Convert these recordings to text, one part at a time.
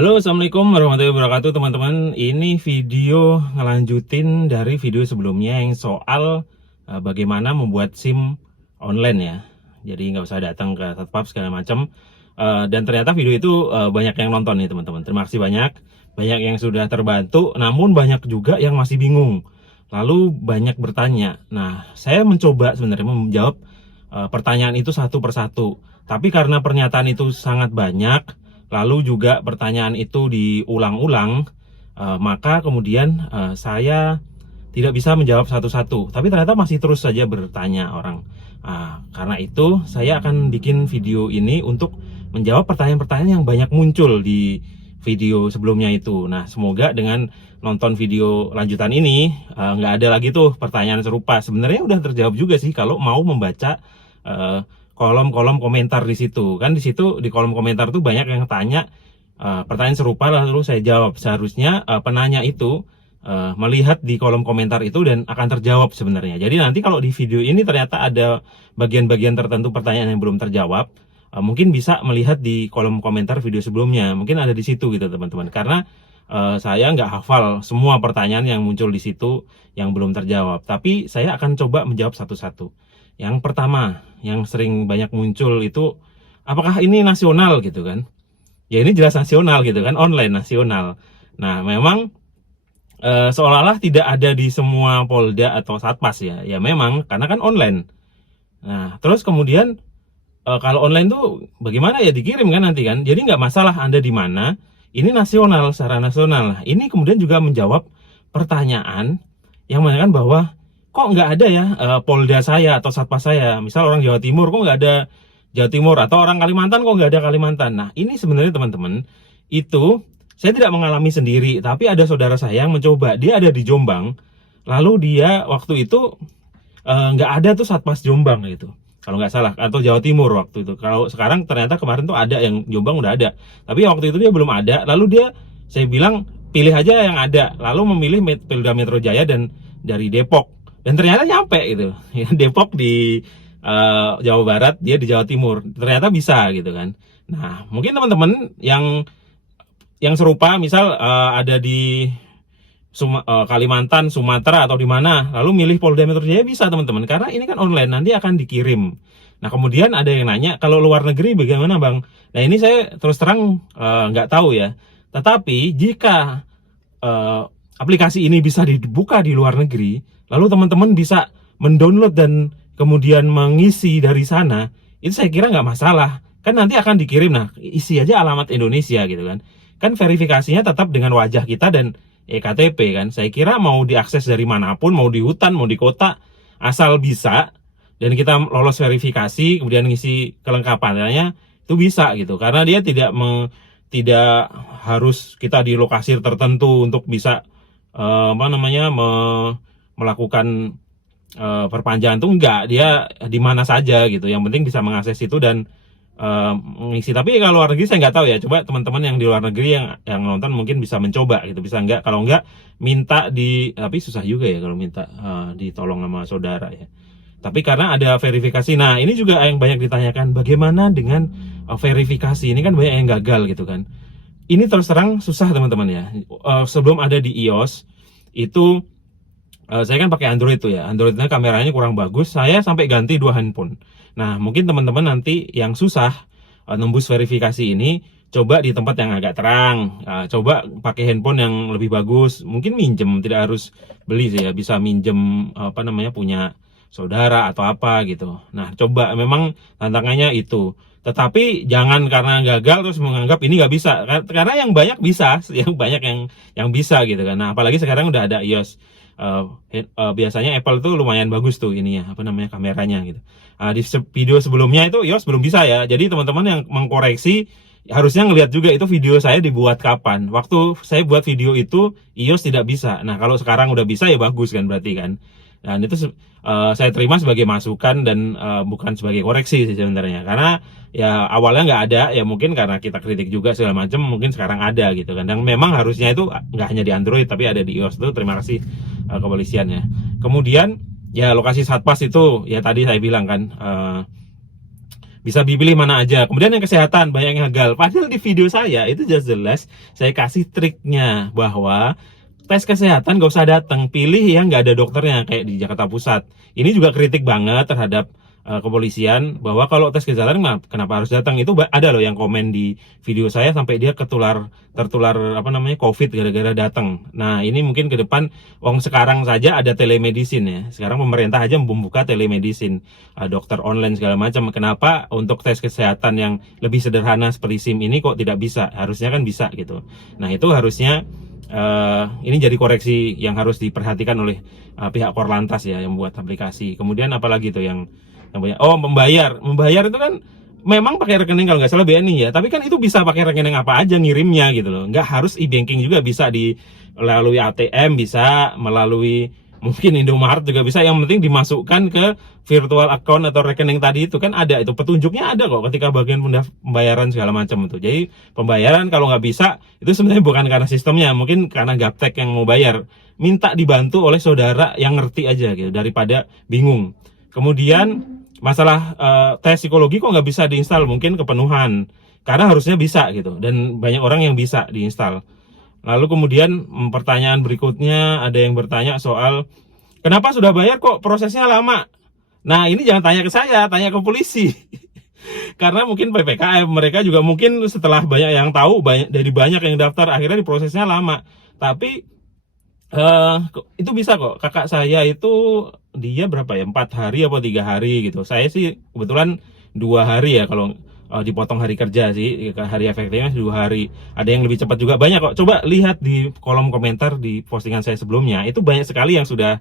Halo, assalamualaikum warahmatullahi wabarakatuh teman-teman. Ini video ngelanjutin dari video sebelumnya yang soal bagaimana membuat SIM online ya. Jadi nggak usah datang ke satpam segala macam. Dan ternyata video itu banyak yang nonton nih teman-teman. Terima kasih banyak. Banyak yang sudah terbantu, namun banyak juga yang masih bingung. Lalu banyak bertanya. Nah, saya mencoba sebenarnya menjawab pertanyaan itu satu persatu. Tapi karena pernyataan itu sangat banyak, lalu juga pertanyaan itu diulang-ulang, maka kemudian saya tidak bisa menjawab satu-satu. Tapi ternyata masih terus saja bertanya orang. Karena itu saya akan bikin video ini untuk menjawab pertanyaan-pertanyaan yang banyak muncul di video sebelumnya itu. Nah, semoga dengan nonton video lanjutan ini nggak ada lagi tuh pertanyaan serupa. Sebenarnya udah terjawab juga sih kalau mau membaca kolom-kolom komentar di situ. Kan di situ di kolom komentar tuh banyak yang tanya pertanyaan serupa, lalu saya jawab. Seharusnya penanya itu melihat di kolom komentar itu dan akan terjawab sebenarnya. Jadi nanti kalau di video ini ternyata ada bagian-bagian tertentu pertanyaan yang belum terjawab, mungkin bisa melihat di kolom komentar video sebelumnya. Mungkin ada di situ gitu teman-teman. Karena saya nggak hafal semua pertanyaan yang muncul di situ yang belum terjawab. Tapi saya akan coba menjawab satu-satu. Yang pertama, yang sering banyak muncul itu, apakah ini nasional gitu kan? Ya ini jelas nasional gitu kan, online nasional. Nah, memang seolah-olah tidak ada di semua Polda atau Satpas ya. Ya memang, karena kan online. Nah, terus kemudian kalau online tuh bagaimana ya, dikirim kan nanti kan? Jadi nggak masalah Anda di mana, ini nasional, secara nasional. Nah, ini kemudian juga menjawab pertanyaan yang mengatakan bahwa kok nggak ada ya Polda saya atau Satpas saya. Misal orang Jawa Timur, kok nggak ada Jawa Timur, atau orang Kalimantan, kok nggak ada Kalimantan. Nah, ini sebenarnya teman-teman, itu saya tidak mengalami sendiri, tapi ada saudara saya yang mencoba. Dia ada di Jombang, lalu dia waktu itu nggak ada tuh Satpas Jombang gitu, kalau nggak salah, atau Jawa Timur waktu itu. Kalau sekarang ternyata kemarin tuh ada, yang Jombang udah ada, tapi waktu itu dia belum ada. Lalu saya bilang pilih aja yang ada, lalu memilih Polda Metro Jaya dan dari Depok. Dan ternyata nyampe gitu. Depok di Jawa Barat, dia di Jawa Timur. Ternyata bisa gitu kan. Nah, mungkin teman-teman yang serupa, misal ada di Kalimantan, Sumatera, atau di mana, lalu milih Polda Metro Jaya, bisa teman-teman. Karena ini kan online, nanti akan dikirim. Nah, kemudian ada yang nanya, kalau luar negeri bagaimana Bang? Nah, ini saya terus terang nggak tahu ya. Tetapi jika aplikasi ini bisa dibuka di luar negeri, lalu teman-teman bisa mendownload dan kemudian mengisi dari sana, itu saya kira nggak masalah. Kan nanti akan dikirim, nah isi aja alamat Indonesia gitu kan. Kan verifikasinya tetap dengan wajah kita dan EKTP kan. Saya kira mau diakses dari manapun, mau di hutan, mau di kota, asal bisa, dan kita lolos verifikasi, kemudian ngisi kelengkapannya, itu bisa gitu. Karena dia tidak harus kita di lokasi tertentu untuk bisa melakukan perpanjangan tuh, enggak, dia di mana saja gitu. Yang penting bisa mengakses itu dan mengisi. Tapi kalau luar negeri saya nggak tahu ya. Coba teman-teman yang di luar negeri yang nonton mungkin bisa mencoba gitu. Bisa enggak, kalau enggak minta tapi susah juga ya kalau minta ditolong sama saudara ya. Tapi karena ada verifikasi. Nah, ini juga yang banyak ditanyakan, bagaimana dengan verifikasi? Ini kan banyak yang gagal gitu kan. Ini terus terang susah teman-teman ya. Sebelum ada di iOS itu, saya kan pakai Android tuh ya. Androidnya kameranya kurang bagus. Saya sampai ganti 2 handphone. Nah, mungkin teman-teman nanti yang susah nembus verifikasi ini, coba di tempat yang agak terang. Coba pakai handphone yang lebih bagus. Mungkin minjem, tidak harus beli sih ya. Bisa minjem punya saudara atau apa gitu. Nah, coba, memang tantangannya itu. Tetapi jangan karena gagal terus menganggap ini nggak bisa. Karena yang banyak bisa, yang banyak yang bisa gitu kan. Nah, apalagi sekarang udah ada iOS. Biasanya Apple tuh lumayan bagus tuh ini ya, kameranya gitu. Di video sebelumnya itu iOS belum bisa ya. Jadi teman-teman yang mengkoreksi harusnya ngelihat juga itu video saya dibuat kapan. Waktu saya buat video itu iOS tidak bisa. Nah, kalau sekarang udah bisa ya bagus kan berarti kan. Dan itu saya terima sebagai masukan dan bukan sebagai koreksi sih sebenarnya. Karena ya awalnya nggak ada, ya mungkin karena kita kritik juga segala macam, mungkin sekarang ada gitu kan. Dan memang harusnya itu nggak hanya di Android tapi ada di iOS. Itu terima kasih kepolisian ya. Kemudian ya lokasi Satpas itu ya tadi saya bilang kan, bisa dipilih mana aja. Kemudian yang kesehatan banyak yang gagal. Padahal di video saya itu jelas saya kasih triknya bahwa tes kesehatan gak usah datang, pilih yang nggak ada dokternya kayak di Jakarta Pusat. Ini juga kritik banget terhadap kepolisian bahwa kalau tes kesehatan kenapa harus datang. Itu ada loh yang komen di video saya sampai dia tertular COVID gara-gara datang. Nah ini mungkin ke depan, sekarang saja ada telemedicine ya. Sekarang pemerintah aja membuka telemedicine, dokter online segala macam. Kenapa untuk tes kesehatan yang lebih sederhana seperti SIM ini kok tidak bisa? Harusnya kan bisa gitu. Nah itu harusnya ini jadi koreksi yang harus diperhatikan oleh pihak Korlantas ya yang membuat aplikasi. Kemudian apalagi tuh yang punya, membayar itu kan memang pakai rekening kalau nggak salah BNI ya, tapi kan itu bisa pakai rekening apa aja ngirimnya gitu loh, nggak harus e-banking juga, bisa melalui ATM, bisa melalui mungkin Indomaret juga bisa, yang penting dimasukkan ke virtual account atau rekening tadi itu kan ada, itu petunjuknya ada kok ketika bagian pembayaran segala macam itu. Jadi pembayaran kalau nggak bisa itu sebenarnya bukan karena sistemnya, mungkin karena gaptek yang mau bayar, minta dibantu oleh saudara yang ngerti aja gitu daripada bingung. Kemudian masalah tes psikologi kok nggak bisa diinstal, mungkin kepenuhan, karena harusnya bisa gitu, dan banyak orang yang bisa diinstal. Lalu kemudian pertanyaan berikutnya ada yang bertanya soal kenapa sudah bayar kok prosesnya lama. Nah ini jangan tanya ke saya, tanya ke polisi. Karena mungkin PPKM mereka juga mungkin setelah banyak yang tahu, dari banyak yang daftar, akhirnya diprosesnya lama. Tapi itu bisa kok. Kakak saya itu dia berapa ya, 4 hari apa 3 hari gitu. Saya sih kebetulan 2 hari ya, kalau dipotong hari kerja sih, hari efektifnya 2 hari. Ada yang lebih cepat juga, banyak kok. Coba lihat di kolom komentar di postingan saya sebelumnya, itu banyak sekali yang sudah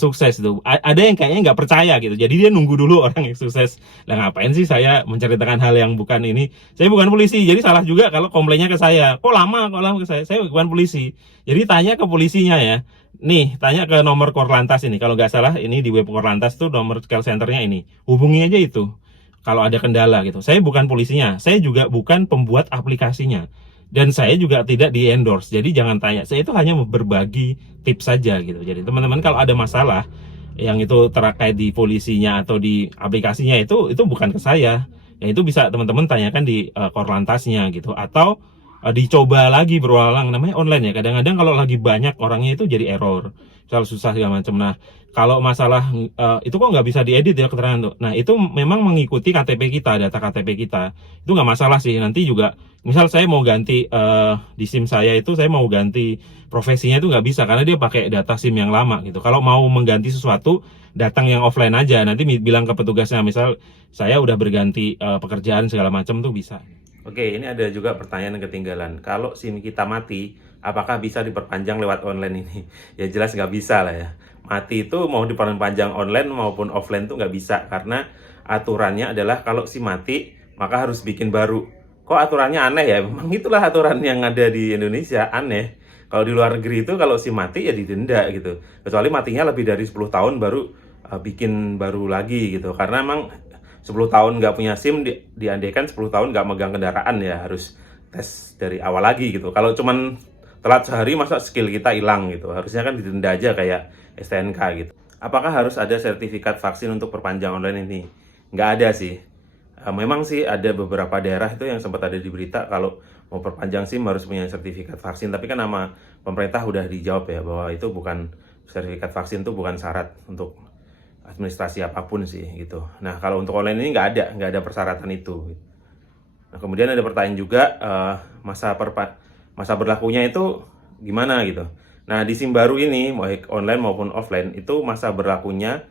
sukses tuh. Ada yang kayaknya nggak percaya gitu, jadi dia nunggu dulu orang yang sukses. Lah ngapain sih saya menceritakan hal yang bukan ini? Saya bukan polisi, jadi salah juga kalau komplainnya ke saya. Kok lama ke saya? Saya bukan polisi. Jadi tanya ke polisinya ya. Nih, tanya ke nomor Korlantas ini. Kalau nggak salah ini di web Korlantas tuh nomor call centernya ini. Hubungi aja itu kalau ada kendala gitu. Saya bukan polisinya, saya juga bukan pembuat aplikasinya, dan saya juga tidak di endorse. Jadi jangan tanya, saya itu hanya berbagi tips saja gitu. Jadi teman-teman kalau ada masalah yang itu terkait di polisinya atau di aplikasinya, itu bukan ke saya. Ya itu bisa teman-teman tanyakan di Korlantasnya gitu, atau dicoba lagi berulang, namanya online ya. Kadang-kadang kalau lagi banyak orangnya itu jadi error, misal susah segala macam. Nah kalau masalah itu kok nggak bisa diedit ya keterangan tuh. Nah itu memang mengikuti KTP kita, data KTP kita, itu nggak masalah sih. Nanti juga misal saya mau ganti di SIM saya itu, saya mau ganti profesinya itu nggak bisa karena dia pakai data SIM yang lama gitu. Kalau mau mengganti sesuatu, datang yang offline aja, nanti bilang ke petugasnya misal saya udah berganti pekerjaan segala macam tuh bisa. Oke, ini ada juga pertanyaan yang ketinggalan. Kalau SIM kita mati, apakah bisa diperpanjang lewat online ini? Ya jelas nggak bisa lah ya. Mati itu mau diperpanjang online maupun offline tuh nggak bisa. Karena aturannya adalah kalau SIM mati, maka harus bikin baru. Kok aturannya aneh ya? Memang itulah aturan yang ada di Indonesia, aneh. Kalau di luar negeri itu kalau SIM mati ya didenda gitu. Kecuali matinya lebih dari 10 tahun baru bikin baru lagi gitu. Karena emang 10 tahun nggak punya SIM, diandaikan 10 tahun nggak megang kendaraan ya harus tes dari awal lagi gitu. Kalau cuman telat sehari masa skill kita hilang gitu, harusnya kan didenda aja kayak STNK gitu. Apakah harus ada sertifikat vaksin untuk perpanjang online ini? Nggak ada sih. Memang sih ada beberapa daerah itu yang sempat ada di berita kalau mau perpanjang SIM harus punya sertifikat vaksin, tapi kan nama pemerintah udah dijawab ya bahwa itu bukan, sertifikat vaksin itu bukan syarat untuk administrasi apapun sih gitu. Nah kalau untuk online ini nggak ada persyaratan itu. Nah kemudian ada pertanyaan juga masa berlakunya itu gimana gitu. Nah di SIM baru ini baik online maupun offline itu masa berlakunya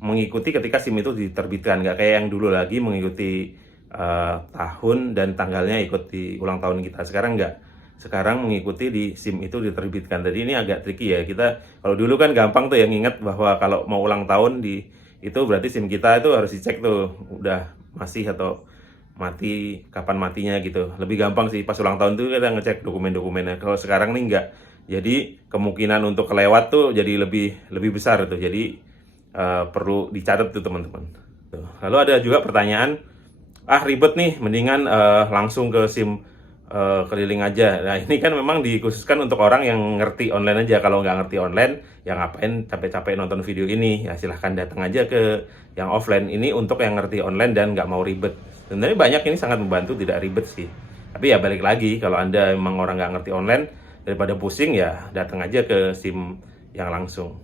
mengikuti ketika SIM itu diterbitkan, nggak kayak yang dulu lagi mengikuti tahun dan tanggalnya ikut di ulang tahun kita. Sekarang nggak. Sekarang mengikuti di SIM itu diterbitkan. Jadi ini agak tricky ya. Kita kalau dulu kan gampang tuh yang ingat bahwa kalau mau ulang tahun itu berarti SIM kita itu harus dicek tuh udah masih atau mati, kapan matinya gitu. Lebih gampang sih pas ulang tahun tuh kita ngecek dokumen-dokumennya. Kalau sekarang nih enggak. Jadi kemungkinan untuk kelewat tuh jadi lebih besar tuh. Jadi perlu dicatat tuh teman-teman. Lalu ada juga pertanyaan, ribet nih, mendingan langsung ke SIM keliling aja. Nah ini kan memang dikhususkan untuk orang yang ngerti online aja. Kalau nggak ngerti online, ya ngapain capek-capek nonton video ini? Ya silahkan datang aja ke yang offline. Ini untuk yang ngerti online dan nggak mau ribet. Sebenarnya banyak, ini sangat membantu, tidak ribet sih. Tapi ya balik lagi, kalau Anda memang orang nggak ngerti online, daripada pusing ya datang aja ke SIM yang langsung.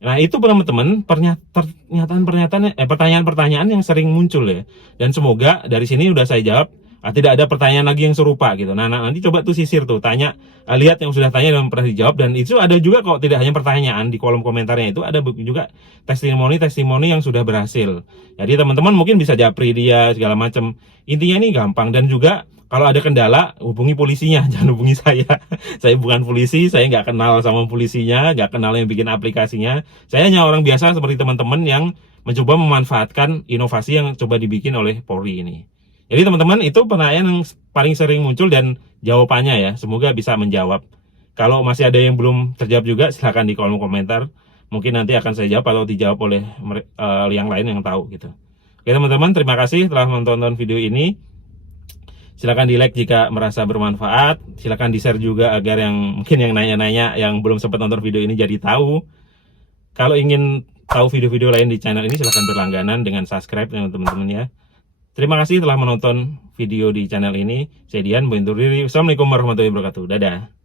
Nah itu teman-teman pertanyaan-pertanyaan yang sering muncul ya. Dan semoga dari sini udah saya jawab. Tidak ada pertanyaan lagi yang serupa gitu. Nah nanti coba tuh sisir tuh, tanya, lihat yang sudah tanya dan pernah dijawab. Dan itu ada juga kok, tidak hanya pertanyaan, di kolom komentarnya itu ada juga testimoni yang sudah berhasil. Jadi teman-teman mungkin bisa japri dia segala macam. Intinya ini gampang. Dan juga kalau ada kendala, hubungi polisinya, jangan hubungi saya. Saya bukan polisi, saya nggak kenal sama polisinya, nggak kenal yang bikin aplikasinya. Saya hanya orang biasa seperti teman-teman yang mencoba memanfaatkan inovasi yang coba dibikin oleh Polri ini. Jadi teman-teman, itu pertanyaan yang paling sering muncul dan jawabannya ya, semoga bisa menjawab. Kalau masih ada yang belum terjawab juga, silahkan di kolom komentar. Mungkin nanti akan saya jawab atau dijawab oleh yang lain yang tahu gitu. Oke teman-teman, terima kasih telah menonton video ini. Silahkan di like jika merasa bermanfaat. Silahkan di share juga agar yang mungkin yang nanya-nanya yang belum sempat nonton video ini jadi tahu. Kalau ingin tahu video-video lain di channel ini, silahkan berlangganan dengan subscribe teman-teman ya. Terima kasih telah menonton video di channel ini. Saya Dian, undur diri. Assalamualaikum warahmatullahi wabarakatuh. Dadah.